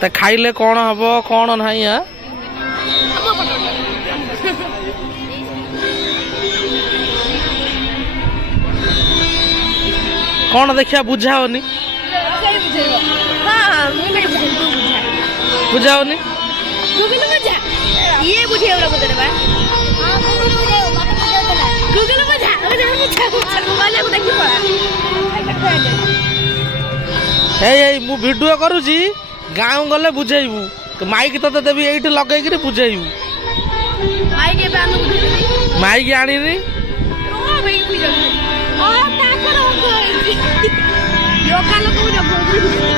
ता खाइले कौन हम कौन ना कौन देखिया बुझाओनी बुझाओनी मु वीडियो करुची गाँव गले बुझेबू माइक तो देवी ये लगे बुझेबू माइक आनी लोकल